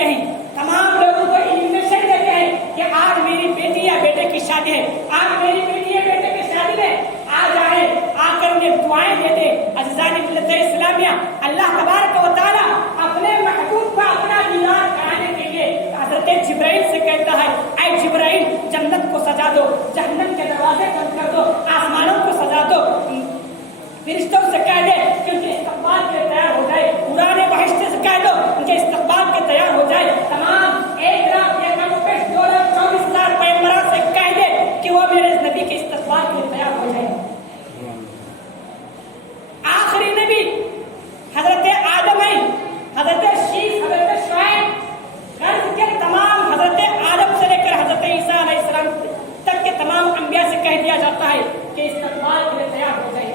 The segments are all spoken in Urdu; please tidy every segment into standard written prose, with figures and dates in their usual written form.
کرتے ہیں، تمام لوگوں کو انویٹیشن دیتے ہیں کہ آج میری بیٹی یا بیٹے کی شادی ہے، آج میری بیٹی یا بیٹے کی شادی میں آ جائیں، آ کر انہیں دعائیں دے دیں۔ عزیزان ملت اسلامیہ، اللہ تبارک و تعالیٰ اپنے محبوب کو اپنا دیدار کرانے کے لیے حضرت جبرائیل سے کہتا ہے، اے جبرائیل جنت کو سجا دو، جہنم کے دروازے بند کر دو، آسمانوں کو سجا دو، فرشتوں سے کہہ دے کہ ان کے استقبال کے تیار ہو جائے، قرآن بہشت سے کہہ دو ان کے استقبال کے تیار ہو جائے، تمام 1,24,000 پیغمبروں سے کہہ دے کہ وہ میرے نبی کے استقبال کے تیار ہو جائے۔ آخری نبی حضرت آدم ہے، حضرت شیش، حضرت شعیب، غرض کے تمام حضرت آدم سے لے کر حضرت عیسیٰ علیہ السلام تک کے تمام انبیاء سے کہہ دیا جاتا ہے کہ استقبال کے لیے تیار ہو جائے۔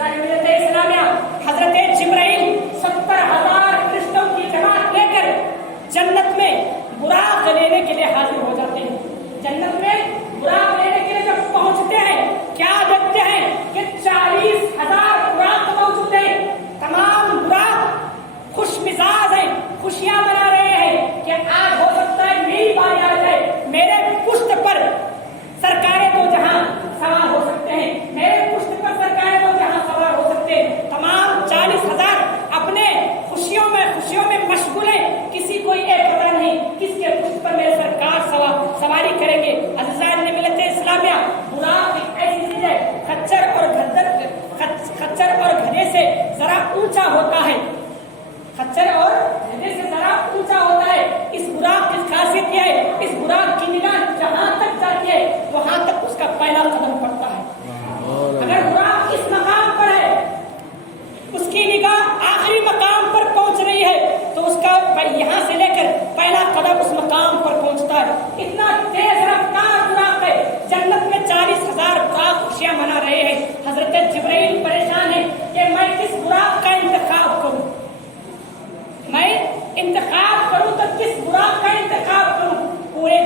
ملت اسلامیہ، حضرت جبرائیل 70,000 فرشتوں کی جماعت لے کر جنت میں براق لینے کے لیے حاضر ہو جاتے ہیں۔ جنت میں براق لینے کے لیے جب پہنچتے ہیں کیا دیکھتے ہیں کہ 40,000 براق موجود ہیں، تمام براق خوش مزاج ہیں، خوشیاں منا رہے ہیں کہ آج ہو سکتا ہے میری باری آ جائے، میرے پشت پر سرکار دو جہاں سوار ہو سکتے ہیں، میرے پشت پر سرکار دو جہاں سوار ہو سکتے ہیں۔ تمام 40,000 اپنے خوشیوں میں مشغول ہیں، کسی کو یہ پتہ نہیں کس کے پشت پر میرے سرکار سواری کریں گے۔ عزیزان ملت اسلامیہ، براق ایک ایسی چیز ہے، خچر اور گدھے سے ذرا اونچا ہوتا ہے، خچر اور گدھے سے ذرا اونچا ہوتا ہے۔ اس براق کی خاصیت یہ ہے، اس براق کی نگاہ جہاں تک جاتی ہے وہاں تک اس کا پہلا قدم پڑتا ہے۔ اگر براق اس مقام پر ہے، اس کی نگاہ آخری مقام پر پہنچ رہی ہے تو اس کا یہاں سے لے کر پہلا قدم اس مقام پر پہنچتا ہے۔ اتنا تیز رفتار براق ہے، جنت میں 40,000 براق خوشیاں منا رہے ہیں۔ حضرت جبرائیل پریشان ہے کہ میں کس براق کا انتخاب کروں، میں انتخاب کروں تو کس براق کا انتخاب کروں۔ پورے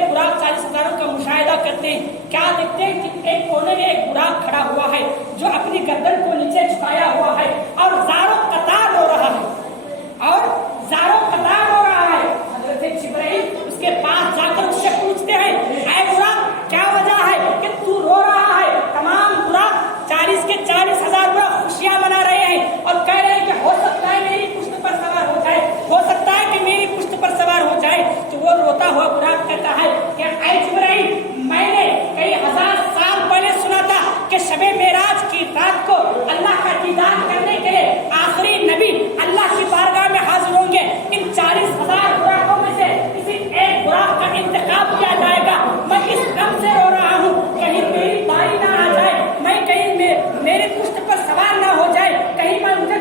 براق 40,000 کا مشاہدہ کرتے ہیں، کیا دیکھتے ہیں کہ ایک کونے میں ایک براق کھڑا ہوا ہے جو اپنی گردن کو نیچے جھکایا ہوا ہے اور زاروں قطار رو رہا ہے، حضرت جبرائیل اس کے پاس جا کر اس سے پوچھتے ہیں، اے براق کیا وجہ ہے کہ تو رو رہا ہے؟ تمام براق 40,000 براق خوشیاں منا رہے ہیں اور کہہ رہے ہیں کہ ہو سکتا ہے میری پشت پر سوار ہو جائے، ہو سکتا ہے کہ میری پشت پر سوار ہو جائے۔ تو وہ روتا ہوا براق کہتا ہے کہ اے جبرائیل، میں نے کئی ہزار سال پہلے سنا تھا کہ شب معراج کی رات کو اللہ کا دیدار کرنے کے لیے آخری نبی اللہ کی بارگاہ میں حاضر ہوں گے، ان 40,000 براقوں میں سے کسی ایک براق کا انتخاب کیا جائے گا۔ میں اس غم سے رو رہا ہوں کہیں میری باری نہ آ جائے، میں کہیں میرے پشت پر سوار نہ ہو جائے، کہیں مجھے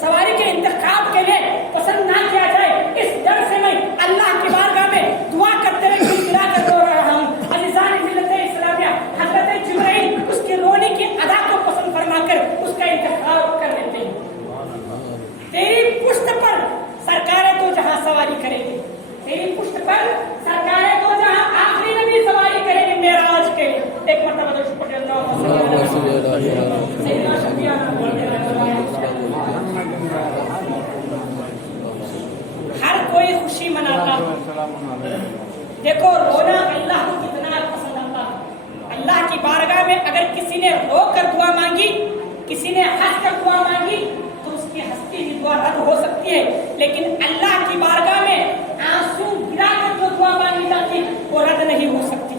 سواری کے انتخاب کے لیے پسند نہ کیا جائے، اس ڈر سے میں اللہ کی بارگاہ میں دعا کرتے ہوئے گڑگڑا کر رو رہا ہوں۔ عزیزان ملت اسلامیہ، حضرت جبرائیل اس کی رونے کی ادا کو پسند فرما کر اس کا انتخاب کر لیتے ہیں۔ تیری پشت پر سرکار دو جہاں سواری کریں گے، تیری پشت پر سرکار دو جہاں آخری نبی سواری کریں گے معراج کے لیے۔ ایک مرتبہ تو شکر ہر کوئی خوشی مناتا ہے، دیکھو رونا اللہ کو کتنا پسند آتا ہے۔ اللہ کی بارگاہ میں اگر کسی نے رو کر دعا مانگی، کسی نے ہنس کر دعا مانگی تو اس کی ہنستی ہوئی دعا رد ہو سکتی ہے، لیکن اللہ کی بارگاہ میں آنسو گرا کر جو دعا مانگی جاتی وہ رد نہیں ہو سکتی۔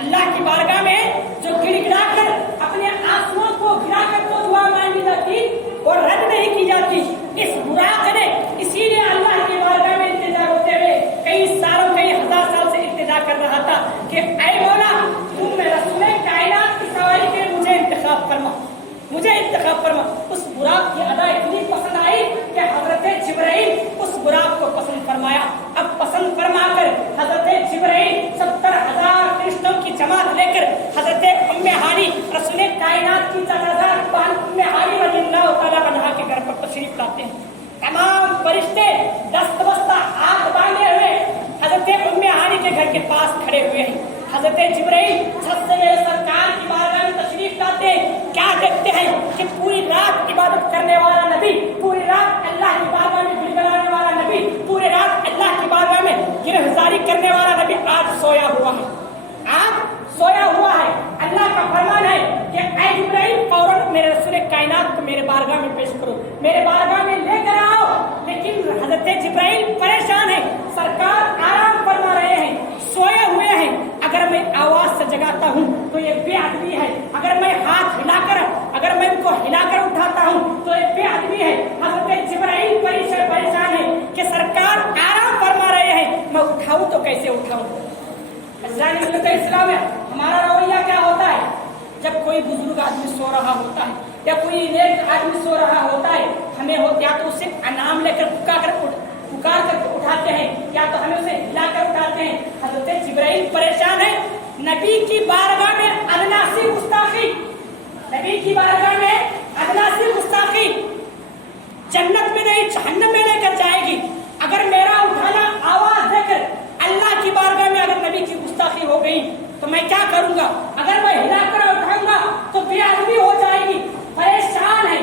اللہ کی بارگاہ میں جو گڑ گڑا کر اپنے آنسوؤں کو گرا کر جو دعا مانگی جاتی وہ رد نہیں کی جاتی۔ اس براق نے اسی لیے اللہ کی بارگاہ میں التجا ہوتے ہوئے کئی ہزار سال سے التجا کر رہا تھا کہ اے مولا، تم رسول کائنات کی سواری کے مجھے انتخاب فرما۔ اس براق کی ادا اتنی پسند آئی کہ حضرت جبرائیل اس براق کو پسند فرمایا۔ اب پسند فرما کر حضرت جبرائیل 70,000 فرشتوں کی جماعت لے کر حضرت ام ہانی رسول کائنات کی چچازاد بہن ام ہانی رضی اللہ تعالیٰ عنہا کے گھر پر تشریف لاتے ہیں۔ تمام فرشتے دست بستہ ہاتھ باندھے ہوئے حضرت ام ہانی کے گھر کے پاس کھڑے ہوئے ہیں۔ حضرت جبرائیل چھت سے میرے سرکار کی بارگاہ میں تشریف لاتے ہیں، کیا دیکھتے ہیں کہ پوری رات عبادت کرنے والا نبی، پوری رات اللہ کی بارگاہ میں میرے بارگاہ میں لے کر آؤ. لیکن حضرت جبرائیل پریشان ہے. سرکار آرام فرما رہے ہیں, سوئے ہوئے ہیں. اگر میں آواز سے جگاتا ہوں تو یہ بے ادبی ہے, اگر میں ہاتھ ہلا کر ان کو ہلا کر اٹھاتا ہوں تو یہ بے ادبی ہے. حضرت جبرائیل پریشان ہے کہ سرکار آرام فرما رہے ہیں, میں اٹھاؤں تو کیسے اٹھاؤں. ملت اسلام ہے, ہمارا رویہ کیا ہوتا ہے جب کوئی بزرگ آدمی سو رہا ہوتا ہے یا کوئی نیک آدمی سو رہا ہوتا ہے, ہمیں یا تو اسے انعام لے کر پکار کر اٹھاتے ہیں یا تو ہمیں اسے ہلا کر اٹھاتے ہیں. حضرت جبرائیل پریشان ہے. نبی کی بارگاہ میں ادنا سی گستاخی, نبی کی بارگاہ میں ادنا سی گستاخی جنت میں نہیں جہنم میں لے کر جائے گی. اگر میرا اٹھانا آواز دے کر اللہ کی بارگاہ میں اگر نبی کی گستاخی ہو گئی تو میں کیا کروں گا؟ اگر میں ہلا کر اٹھاؤں گا تو بے ادبی ہو جائے گی. پریشان ہے.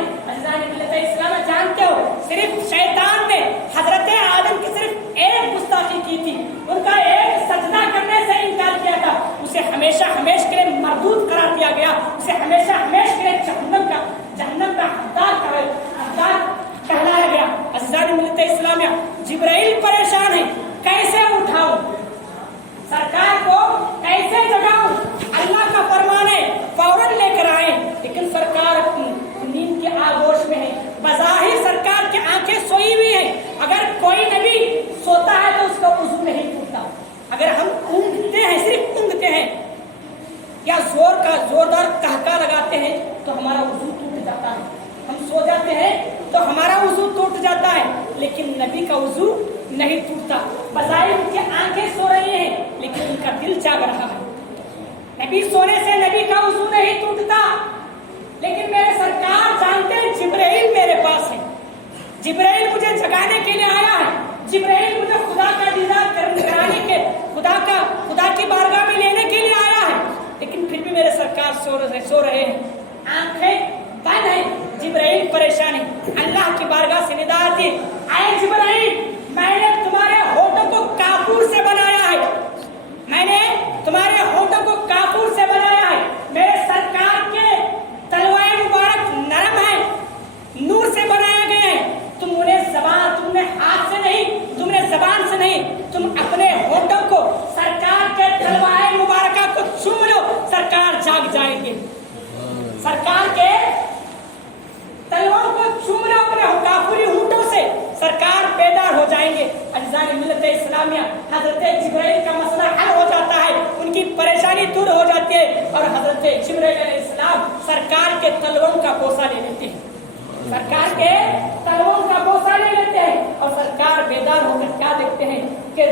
اسلام جانتے ہو صرف شیطان نے حضرت آدم کی صرف ایک گستاخی کی تھی, ان کا ایک سجدہ کرنے سے انکار کیا تھا, اسے ہمیشہ کے لیے مردود قرار دیا گیا, اسے ہمیشہ کے لیے جہنم کا حقدار کہلایا گیا. عزیزان ملت اسلامیہ, جبرائیل پریشان ہے, کیسے اٹھاؤں, سرکار کو کیسے جگاؤں. اللہ کا فرمان ہے فوراً لے کر آئے, لیکن سرکار نیند کے آغوش میں ہے. بظاہر سرکار کی آنکھیں سوئی ہوئی ہیں. اگر کوئی نبی سوتا ہے تو اس کا وضو نہیں ٹوٹتا. اگر ہم اونگتے ہیں, صرف اونگتے ہیں یا زوردار کہکا لگاتے ہیں تو ہمارا وضو ٹوٹ جاتا ہے. ہم سو جاتے ہیں تو ہمارا وضو ٹوٹ جاتا ہے, لیکن نبی کا وضو نہیں ٹوٹتا. بظاہر ان کی آنکھیں سو رہی ہیں لیکن ان کا دل جاگ رہا ہے. نبی سونے سے نبی کا وضو نہیں ٹوٹتا. لیکن میرے سرکار جانتے ہیں جبرائیل میرے پاس ہے, جبرائیل مجھے جگانے کے لیے آیا ہے, جبرائیل مجھے خدا کا دیدار کرانے کے خدا کی بارگاہ میں لینے کے لیے آیا ہے. لیکن پھر بھی میرے سرکار سو رہے ہیں, آنکھیں بند ہیں. جبرائیل پریشان ہے. اللہ کی بارگاہ سے ندا آتی ہے, اے جبرائیل, میں نے تمہارے ہونٹوں کو کافور سے بنایا ہے, میں نے تمہارے ہونٹوں کو کافور سے بنایا ہے. میرے سرکار کے تلوائے مبارک نرم ہے, نور سے بنائے گئے ہیں. تم نے ہاتھ سے نہیں, تم نے زبان سے نہیں, تم اپنے ہونٹوں کو سرکار کے تلوائے مبارکہ کو چھو لو, سرکار جاگ جائیں گے. سرکار کے تلواروں کو چھو لو اپنے کافری ہونٹوں سے, سرکار بیدار ہو جائیں گے. اجزاء ملت اسلامیہ, حضرت جبرائیل کا مسئلہ حل ہو جاتا ہے, ان کی پریشانی دور ہو جاتی ہے اور حضرت جبرائیل علیہ السلام سرکار کے تلواروں کا بوسہ لے لیتے ہیں, سرکار کے تلواروں کا بوسہ لے لیتے ہیں اور سرکار بیدار ہو کر کیا دیکھتے ہیں کہ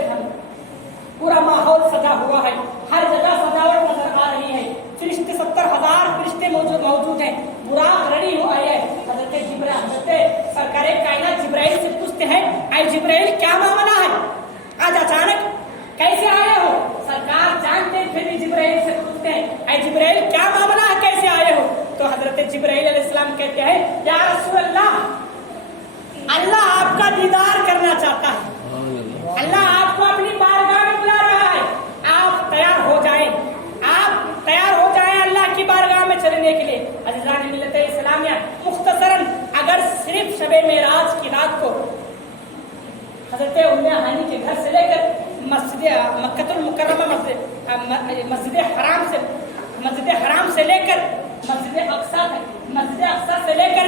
پورا ماحول سجا ہوا ہے, ہر جگہ سجاوٹ نظر آ رہی ہے. فرشتے 70,000 فرشتے موجود ہیں, براق ریڈی ہو آئے ہیں. حضرت سرکار کائنات جبرائیل سے پوچھتے ہیں, اے جبرائیل کیا معاملہ ہے, آج اچانک کیسے آئے ہو. سرکار جانتے پھر بھی جبرائیل سے پوچھتے ہیں, اے جبرائیل کیا معاملہ ہے, کیسے آئے ہو. تو حضرت جبرائیل علیہ السلام کہتے ہیں, یا رسول اللہ, اللہ آپ کا دیدار کرنا چاہتا ہے, اللہ آپ کو اپنی بارگاہ میں بلا رہا ہے, آپ تیار ہو جائیں اللہ کی بارگاہ میں چلنے کے لیے. عزیزان ملت اسلامیہ, مختصراً اگر صرف شب معراج کی رات کو حضرت ام ہانی کے گھر سے لے کر مسجد مکہ المکرمہ مسجد حرام سے لے کر مسجد اقصی سے لے کر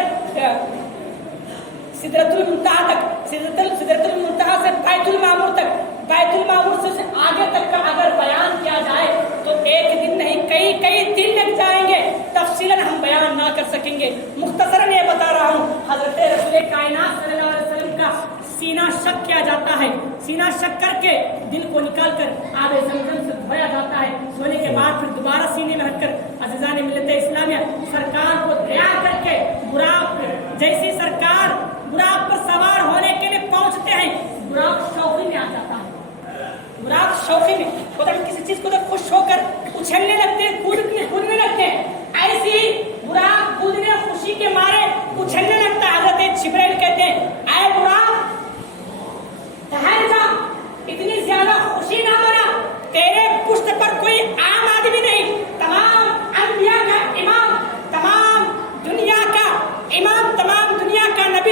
سدرۃ المنتہا سے بیت المعمور سے آگے تک کا اگر بیان کیا جائے تو ایک دن نہیں کئی دن لگ جائیں گے, تفصیلاً ہم بیان نہ کر سکیں گے. مختصراً یہ بتا رہا ہوں, حضرت رسول کائنات صلی اللہ علیہ وسلم کا سینہ شق کیا جاتا ہے, سینہ شق کر کے دل کو نکال کر آب زمزم سے دھویا جاتا ہے. دھونے کے بعد پھر دوبارہ سینے میں رکھ کر عزیزان ملت اسلامیہ سرکار کو تیار کر کے براق جیسی سرکار براق پر سوار ہونے کے لیے پہنچتے ہیں, براق شوقی میں آ جاتا ہے. براق شوقی میں کسی چیز کو خوش ہو کر اچھلنے لگتے ہیں, کودنے لگتے ہیں, ایسی ہی براق کودنے خوشی کے مارے اچھلنے لگتا ہے. حضرت جبرائیل کہتے ہیں, اے براق ٹھہر جا, اتنی زیادہ خوشی نہ منا, تیرے پشت پر کوئی عام آدمی نہیں, تمام انبیاء کا امام, تمام دنیا کا امام, تمام دنیا کا نبی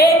1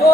2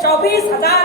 24,000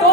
2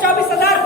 24,000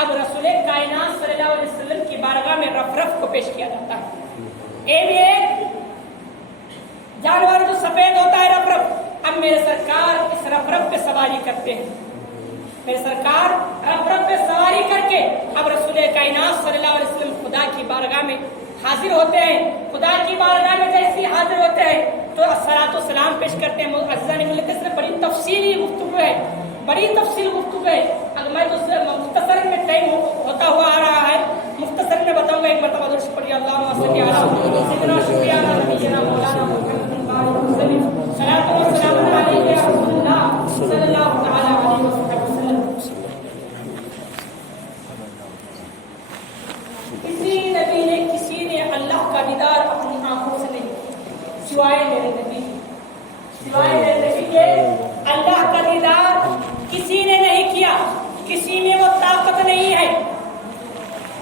اب رسول کائنات صلی اللہ علیہ وسلم کی بارگاہ میں رف رف کو پیش کیا جاتا ہے۔ ایک جانور جو سفید ہوتا ہے رف رف، اب میرے سرکار اس رف رف پہ سواری کرتے ہیں، میرے سرکار رف رف پہ سواری کر کے اب رسول کائنات صلی اللہ علیہ وسلم خدا کی بارگاہ میں حاضر ہوتے ہیں۔ خدا کی بارگاہ میں جیسے حاضر ہوتے ہیں تو الصلاۃ والسلام پیش کرتے ہیں۔ عزیزان ملت، اس میں بڑی تفصیلی گفتگو ہے، بڑی تفصیل گفتگو ہے۔ اگر میں تو مختصر میں ٹائم ہوتا ہوا آ رہا ہے، مختصر میں بتاؤں گا۔ ایک مرتبہ درود پڑھیے، اللہم صلی علی سیدنا شفیع نبینا مولانا محمد صلاۃ و سلام علیہ یا رسول اللہ صلی اللہ تعالی علیہ وسلم۔ کسی نے اللہ کا دیدار اپنی آنکھوں سے نہیں سوائے میرے نبی، سوائے میرے نبی کے اللہ کا دیدار کسی نے نہیں کیا، کسی میں وہ طاقت نہیں ہے۔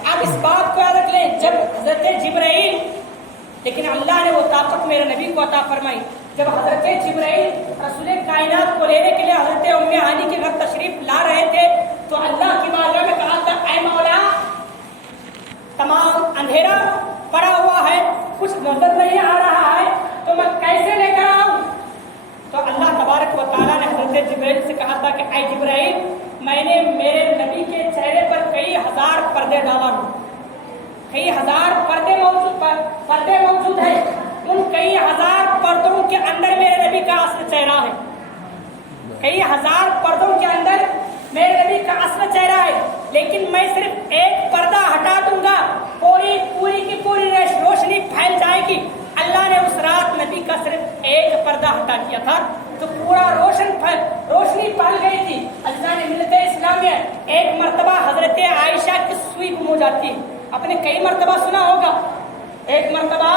آپ اس بات کو یاد رکھ لیں، جب حضرت جبرائیل، لیکن اللہ نے وہ طاقت میرے نبی کو عطا فرمائی۔ جب حضرت جبرائیل رسول کائنات کو لینے کے لیے حضرت ام ہانی کے گھر تشریف لا رہے تھے تو اللہ کی بارگاہ میں کہا تھا، اے مولا تمام اندھیرا پڑا ہوا ہے، کچھ نظر نہیں آ رہا ہے، تو میں کیسے لے کر آؤں؟ تو اللہ تبارک و تعالیٰ نے حضرت جبرائیل سے کہا تھا کہ اے جبرائیل، میں نے میرے نبی کے چہرے پر کئی ہزار پردے ڈالا ہوں، کئی ہزار پردے موجود ہیں، ان کئی ہزار پردوں کے اندر میرے نبی کا اصل چہرہ ہے، کئی ہزار پردوں کے اندر میرے نبی کا اصل چہرہ ہے، لیکن میں صرف ایک پردہ ہٹا دوں گا، پوری کی پوری روشنی پھیل جائے گی۔ اللہ نے اس رات نبی کا صرف ایک پردہ ہٹا دیا تھا تو پورا روشنی پھیل گئی تھی۔ اللہ نے ملت اسلامیہ ایک مرتبہ حضرت عائشہ کی سوئی گم ہو جاتی ہے، آپ نے کئی مرتبہ سنا ہوگا، ایک مرتبہ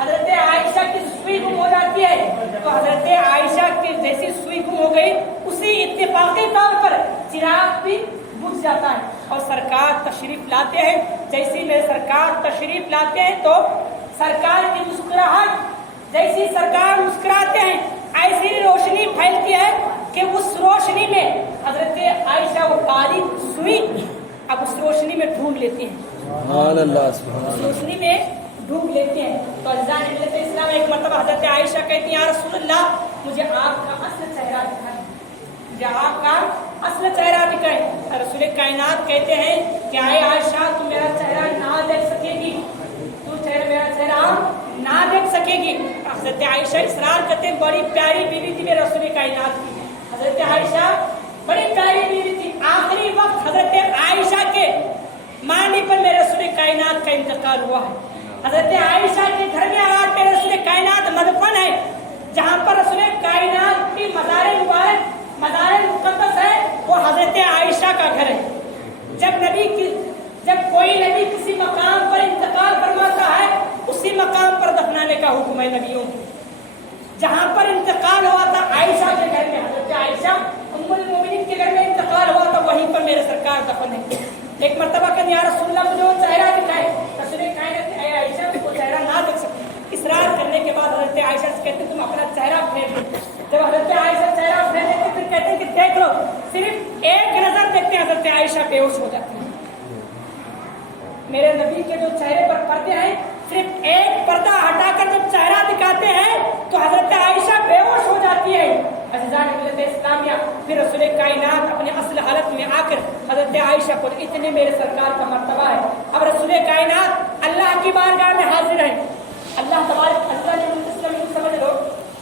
حضرت عائشہ کی سوئی گم ہو جاتی ہے، تو حضرت عائشہ کی جیسی سوئی گم ہو گئی، اسی اتفاقی طور پر چراغ بھی بجھ جاتا ہے اور سرکار تشریف لاتے ہیں۔ جیسی میرے سرکار تشریف لاتے ہیں تو سرکار کی مسکراہٹ، جیسی سرکار مسکراتے ہیں ایسی روشنی پھیلتی ہے کہ اس روشنی میں حضرت عائشہ وہ کالی سوئی اب اس روشنی میں ڈھونڈ لیتی ہیں، سبحان اللہ، اس روشنی میں ڈھونڈ لیتے ہیں۔ تو عزیزان ملت اسلام، ایک مرتبہ حضرت عائشہ کہتی ہیں، یا رسول اللہ مجھے آپ کا اصل چہرہ دکھائیں، مجھے آپ کا اصل چہرہ دکھائیں۔ رسول کائنات کہتے ہیں کہ اے عائشہ تم میرا چہرہ نہ دیکھ سکے گی، میرا چہرہ نہ دیکھ سکے گی۔ حضرت عائشہ اصرار کرتے ہیں، بڑی پیاری بیوی تھی میرے رسول کائنات کی، حضرت عائشہ بڑی پیاری بیوی تھی۔ آخری وقت حضرت عائشہ کے معنی پر میرے رسول کائنات کا انتقال ہوا ہے۔ حضرت عائشہ کے گھر میں آج میرے رسول کائنات مدفن ہے، جہاں پر رسول کائنات کی مزار مبارک، مزار مقدس ہے، وہ حضرت عائشہ کا گھر ہے۔ جب کوئی نبی کسی مقام پر انتقال فرماتا ہے اسی مقام پر دفنانے کا حکم ہے نبیوں کو۔ جہاں پر انتقال ہوا تھا عائشہ کے گھر میں، حضرت عائشہ ام المومنین کے گھر میں انتقال ہوا تھا، وہیں پر میرے سرکار دفن ہے۔ ایک مرتبہ کہ یا رسول اللہ مجھے وہ چہرہ دکھائے، رسول کائنات اے عائشہ کو چہرہ نہ دیکھ سکتے، اصرار کرنے کے بعد حضرت عائشہ سے کہتے تم اپنا چہرہ پھیر لو۔ جب حضرت عائشہ چہرہ پھیر لیتے پھر کہتے ہیں کہ دیکھ لو، صرف ایک نظر دیکھتے ہیں حضرت عائشہ بے ہوش ہو جاتی ہیں۔ میرے نبی کے جو چہرے پر پردے ہیں، صرف ایک پردہ ہٹا کر جب چہرہ دکھاتے ہیں تو حضرت عائشہ بے ہوش ہو جاتی ہے۔ عزیزان ملت اسلامیہ، پھر رسول کائنات اپنے اصل حالت میں آ کر حضرت عائشہ کو، اتنے میرے سرکار کا مرتبہ ہے۔ اب رسول کائنات اللہ کی بارگاہ میں حاضر ہیں، اللہ تبارک سمجھ لو،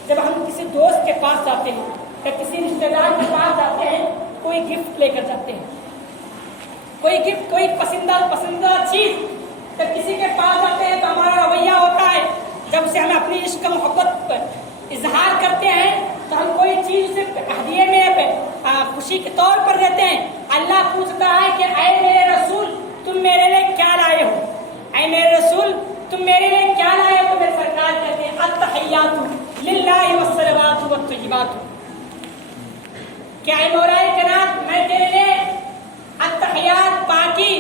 جب ہم کسی دوست کے پاس جاتے ہیں یا کسی رشتے دار کے پاس جاتے ہیں، کوئی گفٹ لے کر جاتے ہیں، کوئی گفٹ، کوئی پسندیدہ چیز، جب کسی کے پاس جاتے ہیں تو ہمارا رویہ ہوتا ہے، جب سے ہم اپنی عشق محبت پر اظہار کرتے ہیں تو ہم کوئی چیز اسے ہدیے میں خوشی کے طور پر دیتے ہیں۔ اللہ پوچھتا ہے کہ اے میرے رسول تم میرے لیے کیا لائے ہو، اے میرے رسول تم میرے لیے کیا لائے ہو؟ تو میرے سرکار کہتے ہیں التحیات للہ والصلوات والطیبات، کہ اے مولا کائنات میں تیرے لیے التحیات پاکی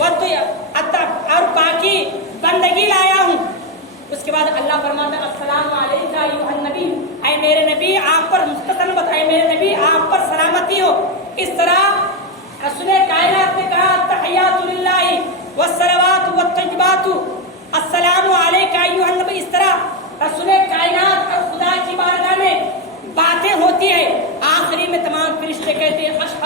اور پاکی بندگی لایا ہوں۔ اس کے بعد اللہ فرماتا ہے السلام علیکہ ایھا النبی، اے میرے نبی آپ پر مختصر بتائے، میرے نبی آپ پر سلامتی ہو۔ اس طرح رسول کائنات نے کہا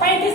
35,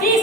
30,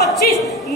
25,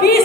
20,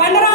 15,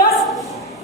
10,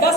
10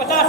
50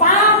5